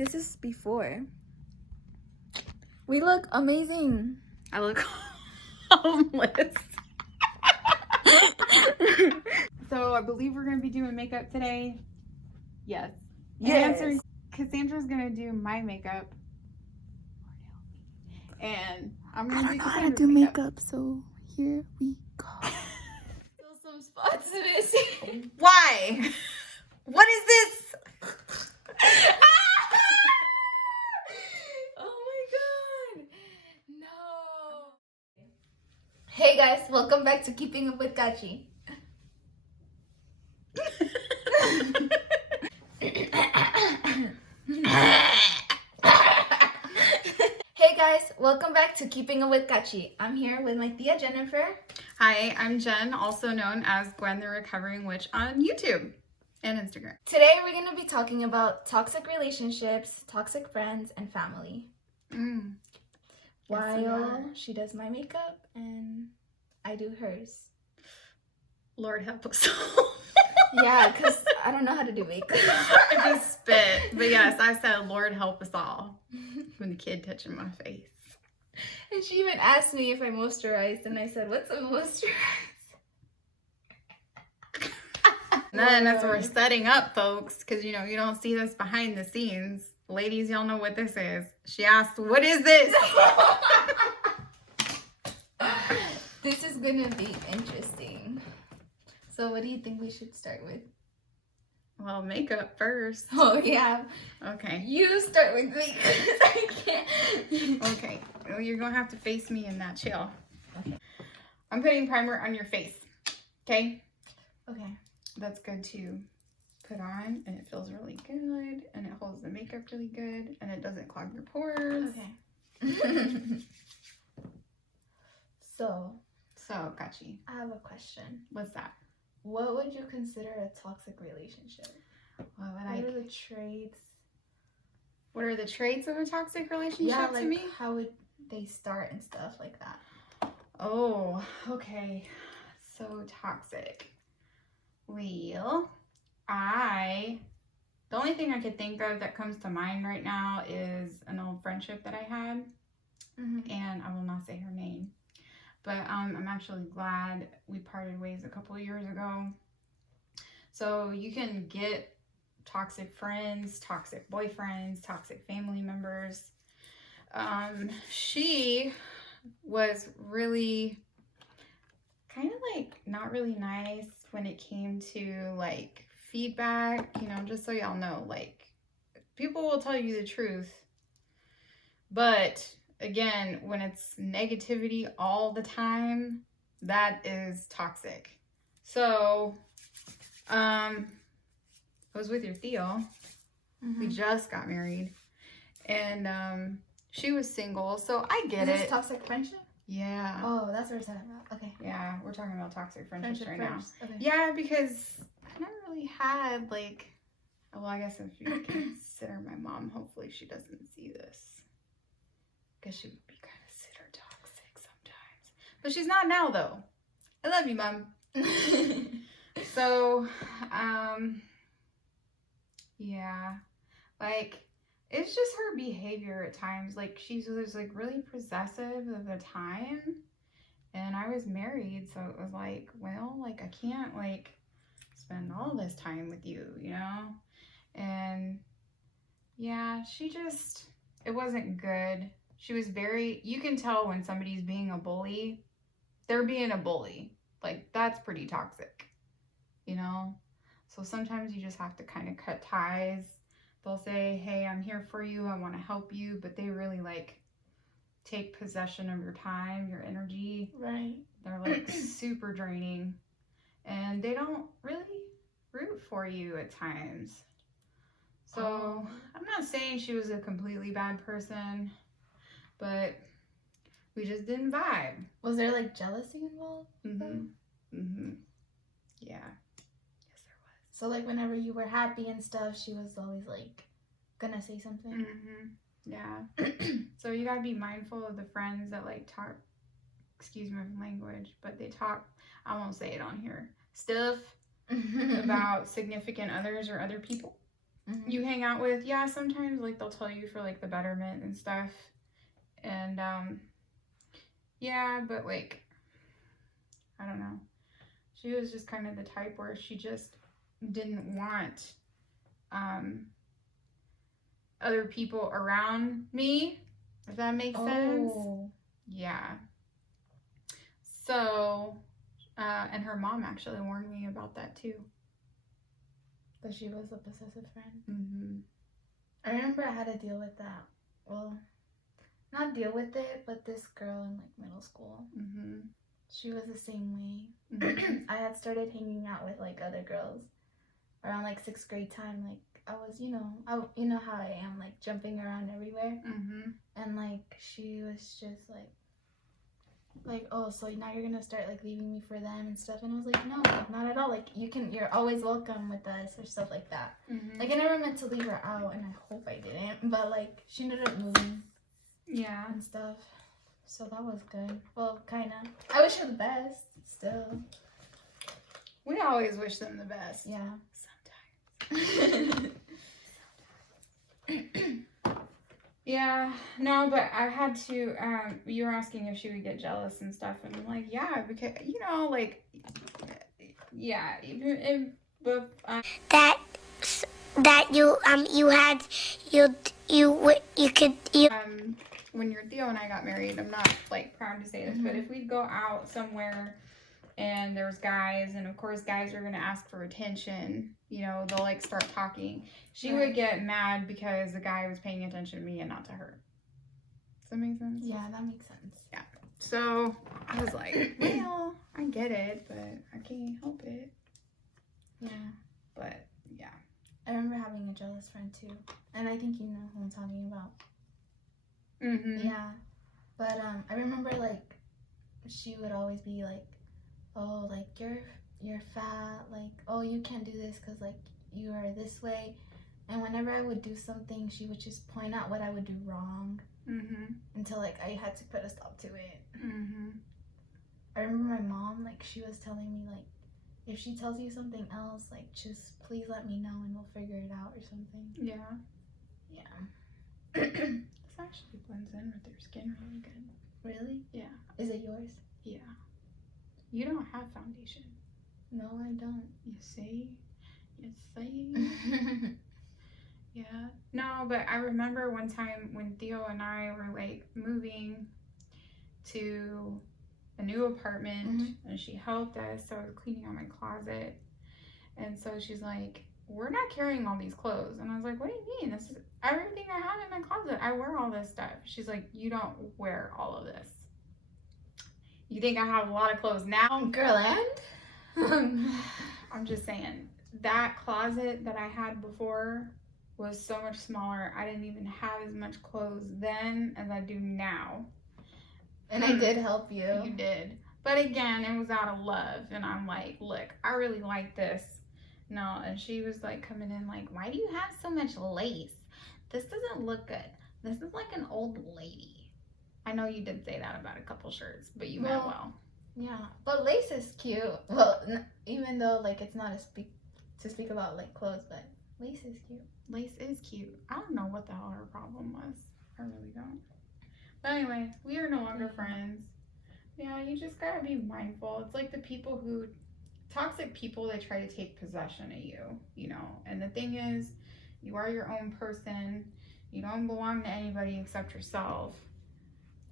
This is before. We look amazing. I look homeless. So I believe we're going to be doing makeup today. Yes. Yes. Cassandra's going to do my makeup. And I'm I going to don't do know how to Cassandra's do makeup. makeup, so here we go. Still some spots missing. Why? What is this? Oh my god. No. Hey guys, welcome back to Keeping Up with Kachi. Hey guys, welcome back to Keeping Up with Kachi. I'm here with my tia Jennifer. Hi, I'm Jen, also known as Gwen the Recovering Witch on YouTube and Instagram. Today we're going to be talking about toxic relationships, toxic friends, and family. While she does my makeup and I do hers. Lord help us. Yeah, because I don't know how to do makeup. I just spit. But yes, I said, Lord help us all. When the kid touching my face. And she even asked me if I moisturized, and I said, what's a moisturize? And then as we're setting up, folks, because you know, you don't see this behind the scenes. Ladies, y'all know what this is. She asked, what is this? This is gonna be interesting. So what do you think we should start with? Well, makeup first. Oh yeah. Okay. You start with me, 'cause I can't. Okay. Well, you're going to have to face me in that chill. Okay. I'm putting primer on your face. Okay? Okay. That's good to put on, and it feels really good, and it holds the makeup really good, and it doesn't clog your pores. Okay. So, Kachi, I have a question. what's that? What would you consider a toxic relationship? What are the traits? What are the traits of a toxic relationship to me? How would they start and stuff like that? Oh, okay. So toxic. Well, the only thing I could think of that comes to mind right now is an old friendship that I had, and I will not say her name. But I'm actually glad we parted ways a couple of years ago. So you can get toxic friends, toxic boyfriends, toxic family members. She was really kind of like not really nice when it came to like feedback, you know, just so y'all know, like people will tell you the truth, but again, when it's negativity all the time, that is toxic. So, I was with your Theo. We just got married, and she was single, so I get Is this it. toxic friendship? Yeah. Oh, that's what we're talking about. Okay. Yeah, we're talking about toxic friendships right now. Okay. Yeah, because I never really had like, well, I guess if you consider my mom, hopefully she doesn't see this. Because she would be considered toxic sometimes. But she's not now, though. I love you, Mom. So, yeah. Like, it's just her behavior at times. Like, she was, like, really possessive of the time. And I was married, so it was like, well, like, I can't, like, spend all this time with you, you know? And, yeah, it wasn't good. She was you can tell when somebody's being a bully, they're being a bully. Like, that's pretty toxic, you know? So sometimes you just have to kind of cut ties. They'll say, hey, I'm here for you, I want to help you, but they really, like, take possession of your time, your energy. Right. They're, like, super draining. And they don't really root for you at times. So, I'm not saying she was a completely bad person, but we just didn't vibe. Was there like jealousy involved? Yeah. Yes, there was. So like whenever you were happy and stuff, she was always like gonna say something? Yeah. So you gotta be mindful of the friends that like talk, excuse my language, but they talk, I won't say it on here, stuff about significant others or other people. you hang out with. Yeah, sometimes like they'll tell you for like the betterment and stuff. And yeah, but like I don't know. She was just kind of the type where she just didn't want other people around me, if that makes sense. Yeah. So, and her mom actually warned me about that too. That she was a possessive friend. Mm-hmm. I remember I had to deal with that. Well, not deal with it, but this girl in like middle school. Mm-hmm. She was the same way. Mm-hmm. I had started hanging out with like other girls around like 6th grade time. Like I was, you know how I am, like jumping around everywhere. Mm-hmm. And like she was just like, oh, so now you're gonna start like leaving me for them and stuff. And I was like, no, not at all. Like you're always welcome with us or stuff like that. Mm-hmm. Like I never meant to leave her out, and I hope I didn't. But like she ended up moving. Yeah. And stuff. So that was good. Well, kind of. I wish her the best. Still. We always wish them the best. Yeah. Sometimes. Yeah. No, but I had to. You were asking if she would get jealous and stuff, and I'm like, yeah, because like, yeah, but that you could when your Theo and I got married, I'm not like proud to say this, but if we'd go out somewhere and there's guys, and of course guys are gonna ask for attention, they'll like start talking. She would get mad because the guy was paying attention to me and not to her. Does that make sense? Yeah, that makes sense. Yeah. So I was like, well, I get it, but I can't help it. Yeah. But yeah. I remember having a jealous friend too, and I think you know who I'm talking about. Mm-hmm. Yeah, but I remember like she would always be like, oh, like you're fat, like, oh, you can't do this because like you are this way. And whenever I would do something, she would just point out what I would do wrong. Mm-hmm. Until like I had to put a stop to it. Mm-hmm. I remember my mom, like, she was telling me like, if she tells you something else, like, just please let me know and we'll figure it out or something. Yeah. Yeah. This actually blends in with your skin really good. Really? Yeah. Is it yours? Yeah. You don't have foundation. No, I don't. You see? You see? Yeah. No, but I remember one time when Theo and I were like moving to a new apartment, and she helped us. So I was cleaning out my closet. And so she's like, we're not carrying all these clothes. And I was like, what do you mean? This is everything I have in my closet. I wear all this stuff. She's like, you don't wear all of this. You think I have a lot of clothes now? Girl, and? I'm just saying, that closet that I had before was so much smaller. I didn't even have as much clothes then as I do now. And I did help you. You did. But again, it was out of love. And I'm like, look, I really like this. No, and she was like coming in like, why do you have so much lace? This doesn't look good. This is like an old lady. I know you did say that about a couple shirts, but you meant well. Yeah, but lace is cute. Well, even though like it's not to speak about like clothes, but lace is cute. Lace is cute. I don't know what the hell her problem was. I really don't. But anyway, we are no longer friends. Yeah, you just gotta be mindful. It's like the people who, toxic people, they try to take possession of you, And the thing is, you are your own person. You don't belong to anybody except yourself.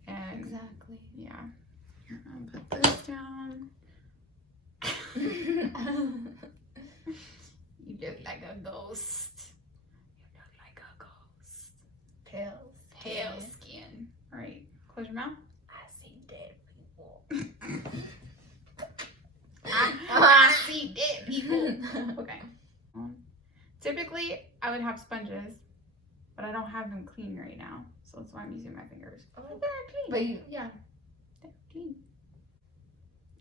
And exactly. Yeah. Here, I'll put this down. You look like a ghost. You look like a ghost. Pale skin. All right, close your mouth. I see dead people. I see dead people. Okay. Typically, I would have sponges, but I don't have them clean right now, so that's why I'm using my fingers. Oh, they're clean. But yeah. They're clean.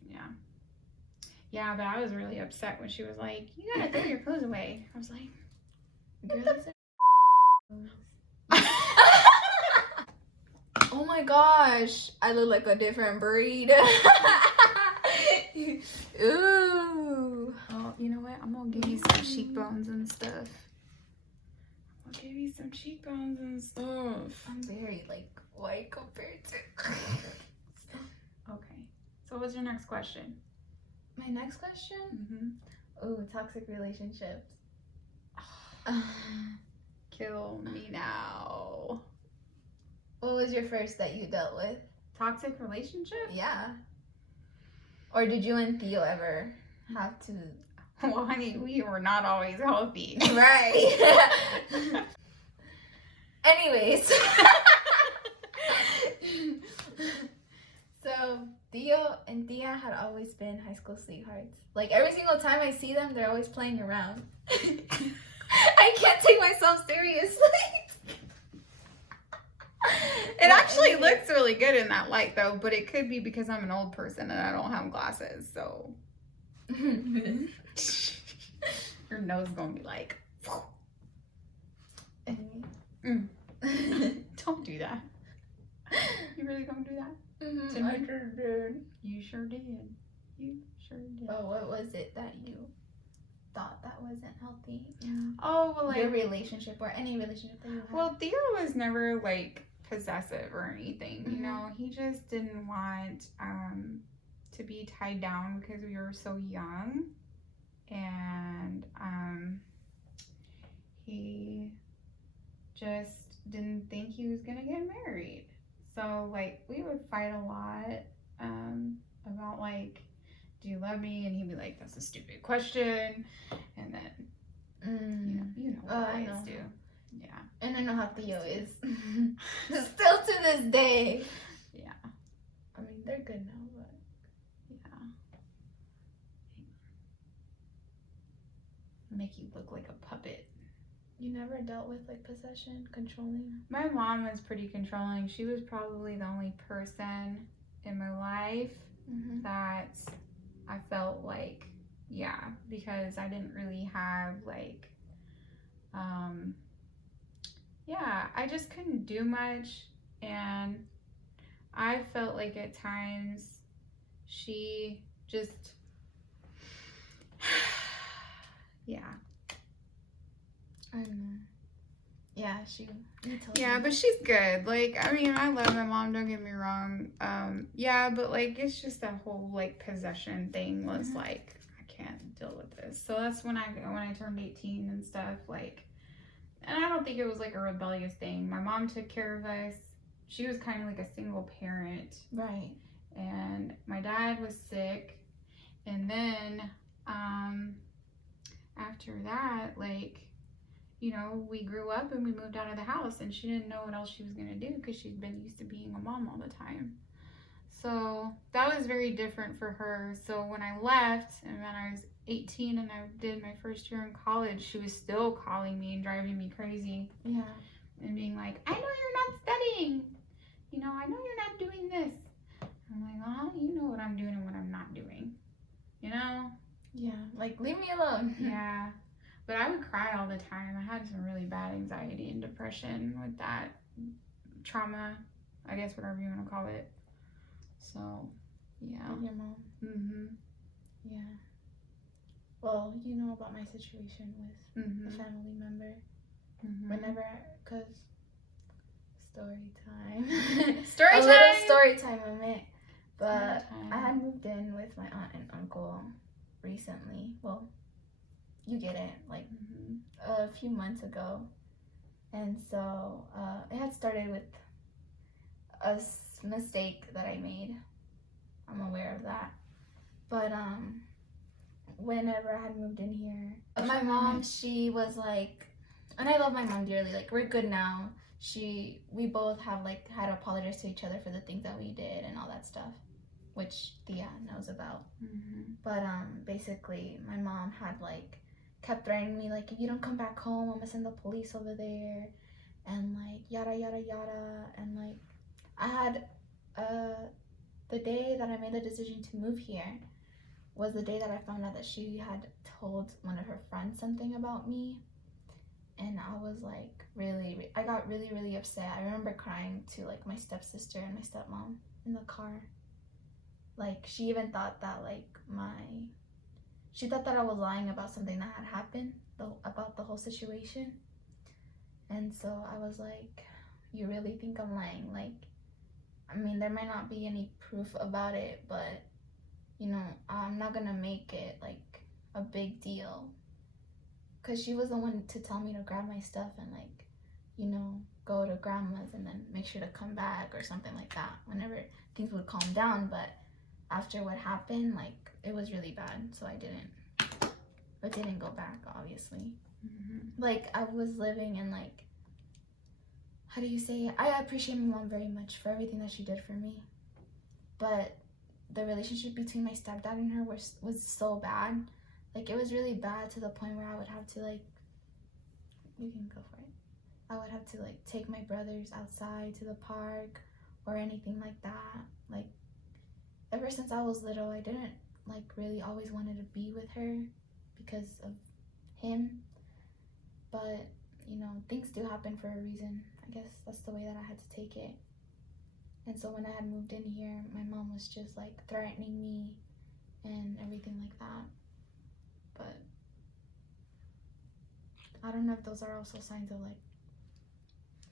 Yeah. Yeah, but I was really upset when she was like, you gotta throw your clothes away. I was like, oh my gosh, I look like a different breed. Ooh. oh, you know what? I'm gonna give you some cheekbones and stuff. I'll give you some cheekbones and stuff. I'm very like white compared to. Okay. So what's your next question? My next question? Mm-hmm. Ooh, toxic relationships. Kill me now. What was your first that you dealt with? Toxic relationship? Yeah. Or did you and Theo ever have to? Well, honey, we were not always healthy. Right. Anyways. So Theo and Thea had always been high school sweethearts. Like every single time I see them, they're always playing around. I can't take myself seriously. It actually looks really good in that light, though, but it could be because I'm an old person and I don't have glasses, so. Your nose is gonna be like. Don't do that. You really gonna do that? Mm-hmm. I sure did. You sure did. You sure did. Oh, what was it that you thought that wasn't healthy? Oh, well, Your like, relationship or any relationship that you had? well, Theo was never like possessive or anything. You know, he just didn't want to be tied down because we were so young, and he just didn't think he was gonna get married. So like we would fight a lot about like, do you love me? And he'd be like, that's a stupid question. And then you know what I boys know. do. Yeah. And I know how Theo is. Still to this day. Yeah. I mean, they're good now, but Yeah. Make you look like a puppet. you never dealt with like possession, controlling? My mom was pretty controlling. She was probably the only person in my life that I felt like, yeah, because I didn't really have like, yeah, I just couldn't do much. And I felt like at times she just, yeah. I know. Yeah, you told Yeah, me. but she's good. Like, I mean, I love my mom, don't get me wrong. Yeah, but like, it's just that whole like possession thing was like, I can't deal with this. So that's when I turned 18 and stuff, like, and I don't think it was like a rebellious thing. My mom took care of us. She was kind of like a single parent. Right. And my dad was sick. And then, after that, like, you know, we grew up and we moved out of the house, and she didn't know what else she was going to do because she'd been used to being a mom all the time. So that was very different for her. So when I left and when I was 18 and I did my first year in college, she was still calling me and driving me crazy. Yeah. And being like, I know you're not studying. You know, I know you're not doing this. I'm like, well, you know what I'm doing and what I'm not doing. You know? Yeah. Like, leave me alone. Yeah. But I would cry all the time. I had some really bad anxiety and depression with that trauma, I guess, whatever you want to call it. So, yeah. With your mom. Yeah. Well, you know about my situation with a family member. Whenever, because story time. Story a time. little story time moment. But Story time. I had moved in with my aunt and uncle recently. Well, you get it, like a few months ago. And so it had started with a mistake that I made. I'm aware of that. But whenever I had moved in here, my mom, she was like, and I love my mom dearly, like we're good now. We both have like had to apologize to each other for the things that we did and all that stuff, which Thea knows about. But basically my mom had like kept threatening me, like, if you don't come back home, I'm gonna send the police over there, and like yada yada yada. And like I had the day that I made the decision to move here was the day that I found out that she had told one of her friends something about me. And I was like I got really, really upset. I remember crying to like my stepsister and my stepmom in the car. Like she even thought that she thought that I was lying about something that had happened, about the whole situation. And so I was like, you really think I'm lying? Like, I mean, there might not be any proof about it, but, you know, I'm not gonna make it, like, a big deal. Because she was the one to tell me to grab my stuff and, like, you know, go to grandma's and then make sure to come back or something like that whenever things would calm down. But after what happened, like, it was really bad, so I didn't go back, obviously. Like, I was living in, like, how do you say it? I appreciate my mom very much for everything that she did for me, but the relationship between my stepdad and her was so bad. Like, it was really bad to the point where I would have to, like, you can go for it. I would have to, like, take my brothers outside to the park or anything like that. Like, ever since I was little, I didn't, like, really always wanted to be with her because of him. But, you know, things do happen for a reason. I guess that's the way that I had to take it. And so when I had moved in here, my mom was just, like, threatening me and everything like that. But I don't know if those are also signs of, like,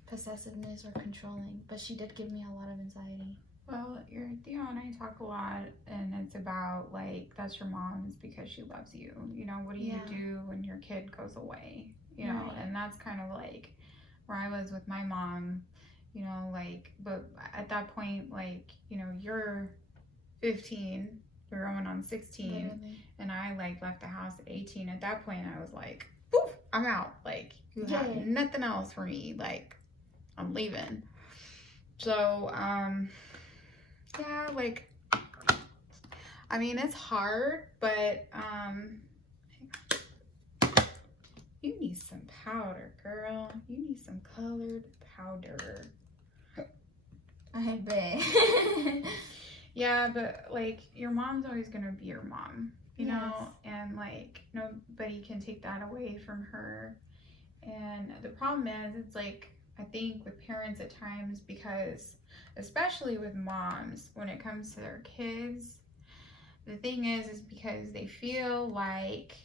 possessiveness or controlling. But she did give me a lot of anxiety. Well, your Theo and I talk a lot, and it's about, like, that's your mom's because she loves you. You know, what do you do when your kid goes away? You know, and that's kind of, like, where I was with my mom, you know, like, but at that point, like, you know, you're 15, you're going on 16, literally. And I, like, left the house at 18. At that point, I was like, poof, I'm out. Like, you have nothing else for me. Like, I'm leaving. So, yeah, like, I mean, it's hard, but, you need some powder, girl. You need some colored powder. I bet. Yeah, but, like, your mom's always gonna be your mom, you know? And, like, nobody can take that away from her. And the problem is, it's, like, I think with parents at times, because especially with moms, when it comes to their kids, the thing is because they feel like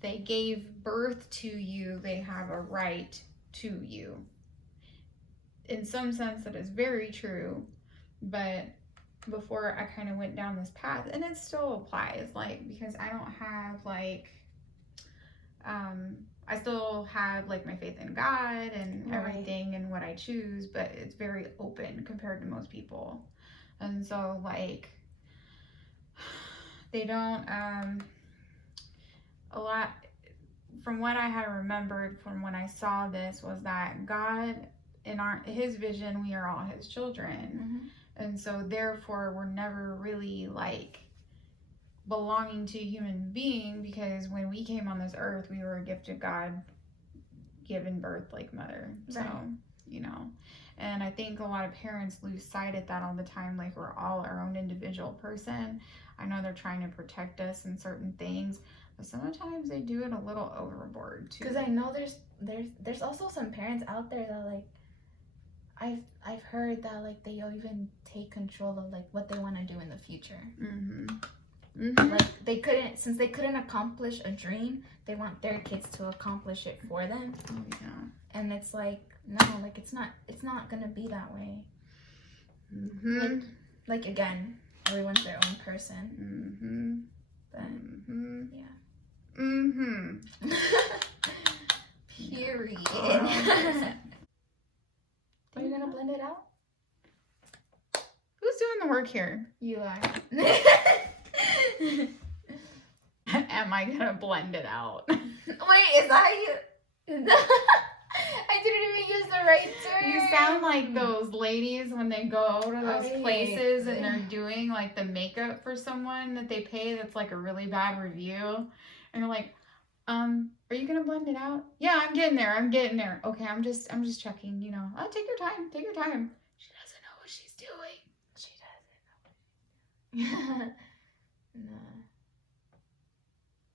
they gave birth to you, they have a right to you. In some sense, that is very true, but before I kind of went down this path, and it still applies, like, because I don't have, like, I still have, like, my faith in God and everything and what I choose, but it's very open compared to most people. And so, like, they don't, a lot, from what I had remembered from when I saw this, was that God, in his vision, we are all his children. And so, therefore, we're never really, like, belonging to a human being, because when we came on this earth, we were a gift of God, given birth like mother. So, you know, and I think a lot of parents lose sight at that all the time. Like, we're all our own individual person. I know they're trying to protect us in certain things, but sometimes they do it a little overboard too. Because I know there's also some parents out there that, like, I've heard that, like, they even take control of, like, what they want to do in the future. Like, they couldn't accomplish a dream, they want their kids to accomplish it for them. Oh yeah. And it's like, no, like, it's not gonna be that way. Like, again, everyone's their own person. But yeah. Period. Are you gonna blend it out? Who's doing the work here? You are. Am I gonna blend it out? Wait, is that you? I didn't even use the right term. You sound like those ladies when they go to those places and they're doing, like, the makeup for someone that they pay that's, like, a really bad review. And they're like, are you gonna blend it out? Yeah, I'm getting there. Okay, I'm just checking, you know. Oh, take your time. She doesn't know what she's doing. No.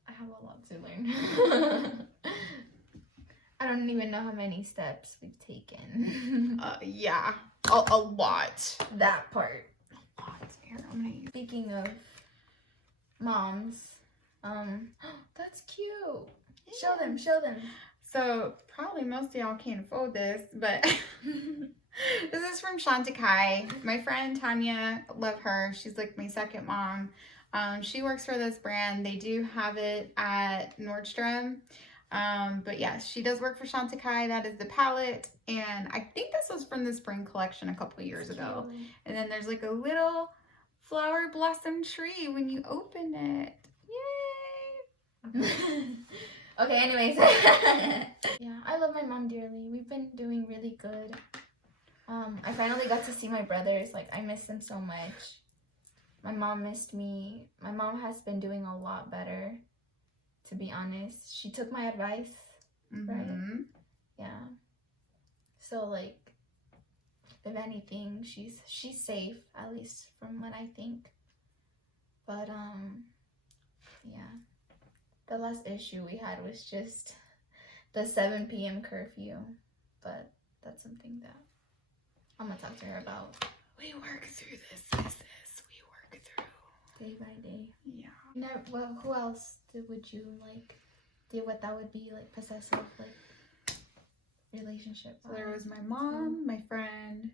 I have a lot to learn. I don't even know how many steps we've taken. Yeah, a lot. That part. A lot. Here, I'm gonna use. Speaking of moms, that's cute. Yeah. Show them. So probably most of y'all can't afford this, but this is from Chanticai. My friend Tanya, love her. She's like my second mom. She works for this brand. They do have it at Nordstrom. But yes, she does work for Chanticai. That is the palette. And I think this was from the spring collection a couple of years ago. And then there's like a little flower blossom tree when you open it. Yay! Okay, anyways. Yeah, I love my mom dearly. We've been doing really good. I finally got to see my brothers. Like, I miss them so much. My mom missed me. My mom has been doing a lot better, to be honest. She took my advice, right? Yeah. So, like, if anything, she's safe, at least from what I think. But, yeah. The last issue we had was just the 7 p.m. curfew. But that's something that I'm going to talk to her about. We work through this, sis. We work through. Day by day. Yeah. Now, well, who else would you, like, deal with that would be, like, possessive, like, relationship? So there was my mom, my friend.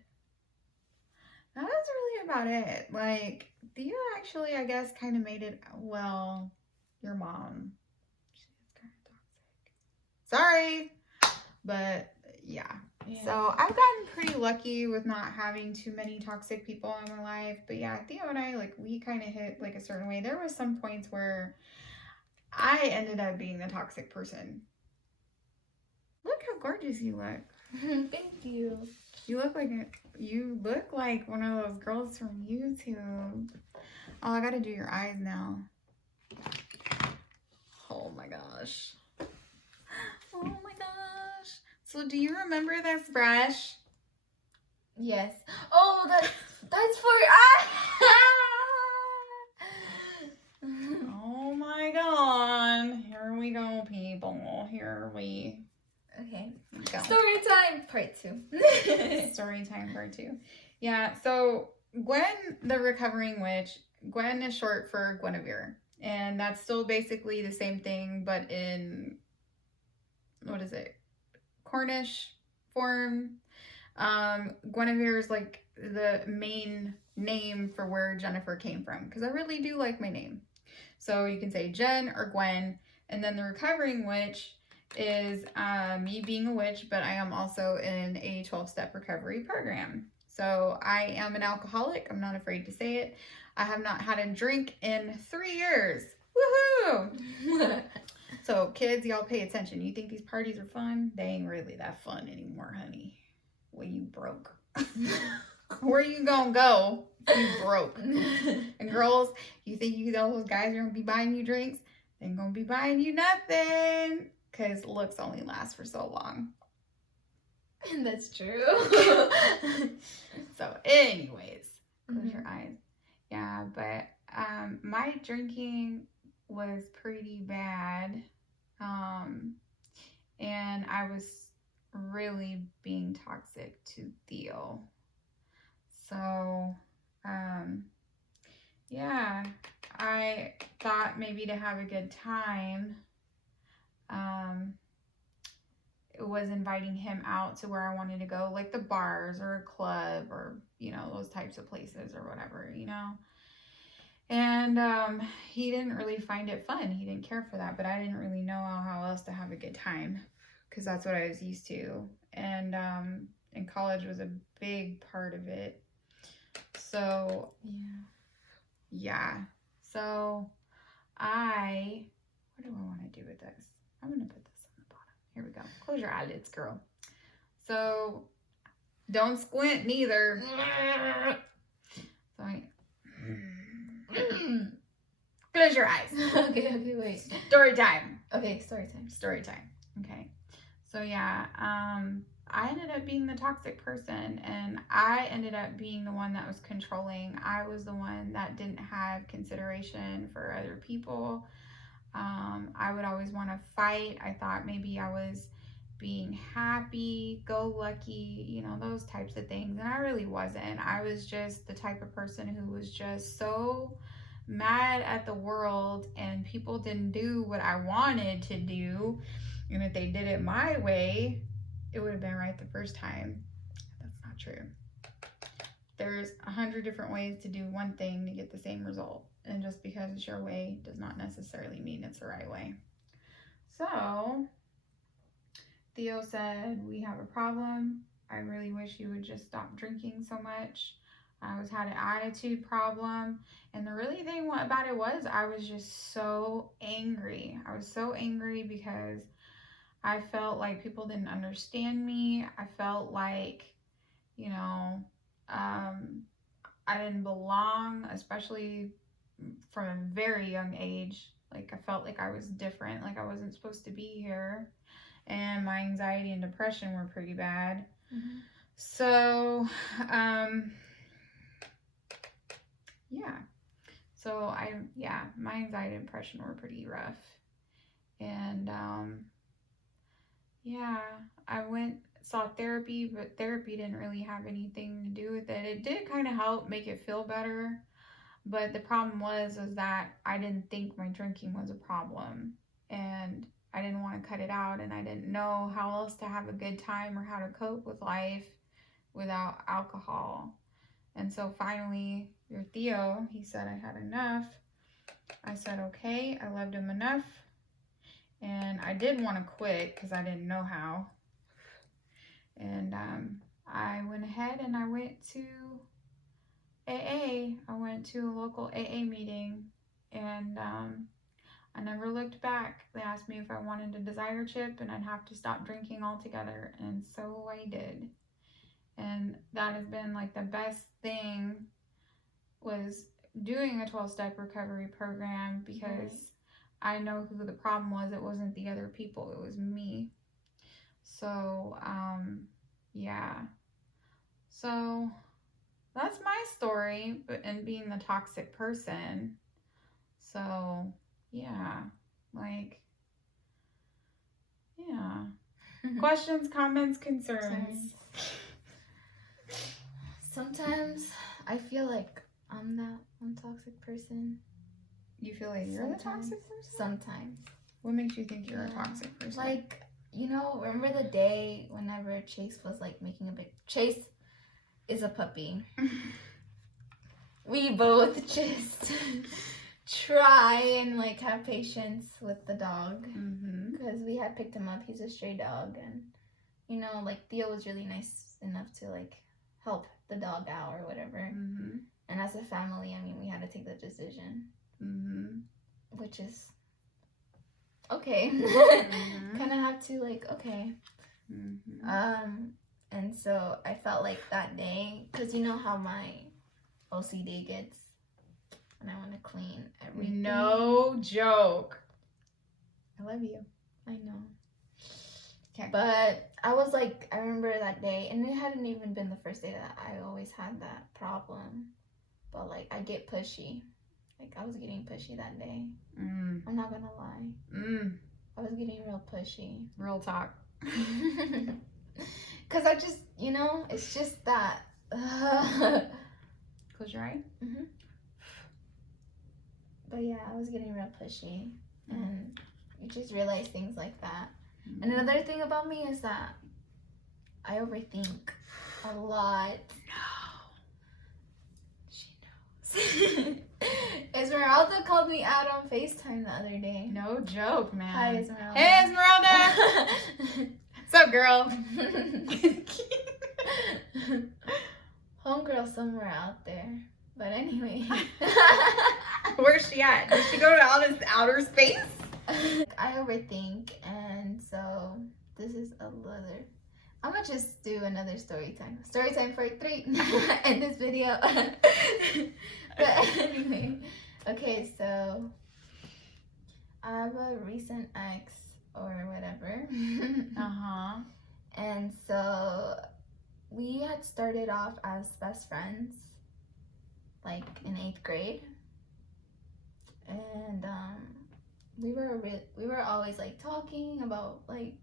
That was really about it. Like, Thea actually, I guess, kind of made it, well, your mom. She's kind of toxic. Sorry. But, yeah. So I've gotten pretty lucky with not having too many toxic people in my life. But yeah, Theo and I, like, we kind of hit like a certain way. There was some points where I ended up being the toxic person. Look how gorgeous you look. Thank you. You look like one of those girls from YouTube. Oh, I gotta do your eyes now. Oh my gosh. Oh my gosh. So do you remember this brush? Yes. Oh, that's for Oh my god. Here we go, people. Here we Okay. go. Story time part 2. Story time part 2. Yeah, so Gwen, the recovering witch, Gwen is short for Guinevere. And that's still basically the same thing, but in, what is it? Cornish form. Guinevere is like the main name for where Jennifer came from, because I really do like my name. So you can say Jen or Gwen. And then the recovering witch is me being a witch, but I am also in a 12-step recovery program. So I am an alcoholic. I'm not afraid to say it. I have not had a drink in 3 years. Woohoo! So kids, y'all pay attention. You think these parties are fun? They ain't really that fun anymore, honey. When you broke. Where you gonna go if you broke? And girls, you think those guys are gonna be buying you drinks? They ain't gonna be buying you nothing. Because looks only last for so long. That's true. So anyways, close your eyes. Yeah, but my drinking was pretty bad. And I was really being toxic to Theo. So, yeah, I thought maybe to have a good time, it was inviting him out to where I wanted to go, like the bars or a club or, you know, those types of places or whatever, you know. And he didn't really find it fun. He didn't care for that, but I didn't really know how else to have a good time because that's what I was used to. And college was a big part of it. So, yeah. So, what do I want to do with this? I'm going to put this on the bottom. Here we go. Close your eyelids, girl. So, don't squint neither. So, close your eyes. Okay, wait. Story time. Okay, story time. Story time. Okay. So yeah, I ended up being the toxic person, and I ended up being the one that was controlling. I was the one that didn't have consideration for other people. I would always want to fight. I thought maybe I was being happy, go lucky, you know, those types of things. And I really wasn't. I was just the type of person who was just so mad at the world and people didn't do what I wanted to do. And if they did it my way, it would have been right the first time. That's not true. There's 100 different ways to do one thing to get the same result. And just because it's your way does not necessarily mean it's the right way. So, Theo said, we have a problem. I really wish you would just stop drinking so much. I had an attitude problem. And the really thing about it was I was just so angry. I was so angry because I felt like people didn't understand me. I felt like, you know, I didn't belong, especially from a very young age. Like I felt like I was different, like I wasn't supposed to be here. And my anxiety and depression were pretty bad. Mm-hmm. So, yeah. So my anxiety and depression were pretty rough. And, I saw therapy, but therapy didn't really have anything to do with it. It did kind of help make it feel better. But the problem was that I didn't think my drinking was a problem. And I didn't want to cut it out, and I didn't know how else to have a good time or how to cope with life without alcohol. And so finally, your Theo, he said I had enough. I said, okay, I loved him enough. And I did want to quit because I didn't know how. And I went ahead and I went to AA. I went to a local AA meeting, and I never looked back. They asked me if I wanted a desire chip, and I'd have to stop drinking altogether, and so I did. And that has been like the best thing, was doing a 12-step recovery program, because I know who the problem was. It wasn't the other people, it was me. So so that's my story, and being the toxic person. So questions, comments, concerns. Sometimes I feel like I'm that one toxic person. You feel like you're the toxic person? Sometimes. What makes you think you're a toxic person? Like, remember the day whenever Chase was like making a big... Chase is a puppy. We both just try and like have patience with the dog, because we had picked him up. He's a stray dog, and like Theo was really nice enough to like help the dog out or whatever. And as a family, I mean, we had to take the decision, which is okay. Kind of have to like, okay. And so I felt like that day, because you know how my OCD gets when I want to clean everything. No joke. I love you. I know. Okay. But I was like, I remember that day, and it hadn't even been the first day that I always had that problem. But like, I get pushy. Like, I was getting pushy that day. I'm not gonna lie. I was getting real pushy. Real talk. Because I just, it's just that. Close your eye. But yeah, I was getting real pushy. And you just realize things like that. And another thing about me is that I overthink a lot. No. She knows. Esmeralda called me out on FaceTime the other day. No joke, man. Hi, Esmeralda. Hey, Esmeralda. What's up, girl? Homegirl somewhere out there. But anyway. Where's she at? Did she go to all this outer space? I overthink, and so this is another... I'm gonna just do another story time. Story time for 3 in this video. But anyway. Okay, so I have a recent ex or whatever. And so we had started off as best friends, like in 8th grade. And we were always like talking about like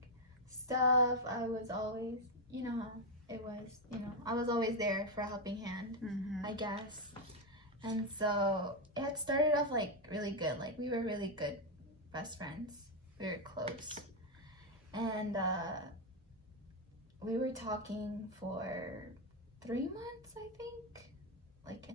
stuff. I was always, you know how it was, I was always there for a helping hand, I guess. And so it had started off like really good. Like, we were really good best friends. We were close. And we were talking for 3 months, I think.